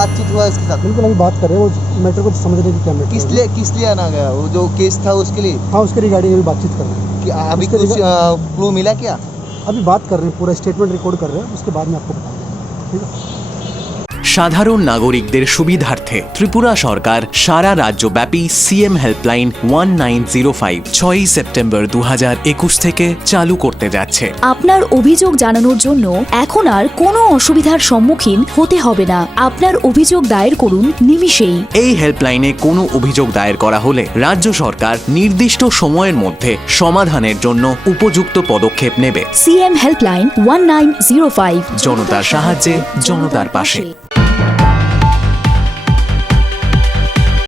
बातचीत हुआ इसके साथ? बिल्कुल अभी बात कर रहे हैं, वो मैटर को समझने की क्या मैटर किस लिए आना गया? वो जो केस था उसके लिए? हाँ उसके रिगार्डिंग अभी बातचीत कर रहे हैं। कि अभी उसके कुछ क्लू मिला क्या? अभी बात कर रहे हैं, पूरा स्टेटमेंट रिकॉर्ड कर रहे हैं, उसके बाद में आपको बताएंगे। ठीक है। সাধারণ নাগরিকদের সুবিধার্থে ত্রিপুরা সরকার সারা রাজ্যব্যাপী সিএম হেল্পলাইন 1905 6ই সেপ্টেম্বর 2021 থেকে চালু করতে যাচ্ছে। আপনার অভিযোগ জানানোর জন্য এখন আর কোনো অসুবিধার সম্মুখীন হতে হবে না। আপনার অভিযোগ দায়ের করুন নিমিষেই। এই হেল্পলাইনে কোনো অভিযোগ দায়ের করা হলে রাজ্য সরকার নির্দিষ্ট সময়ের মধ্যে সমাধানের জন্য উপযুক্ত পদক্ষেপ নেবে। সিএম হেল্পলাইন 1905 জনতার সাহায্যে জনতার পাশে।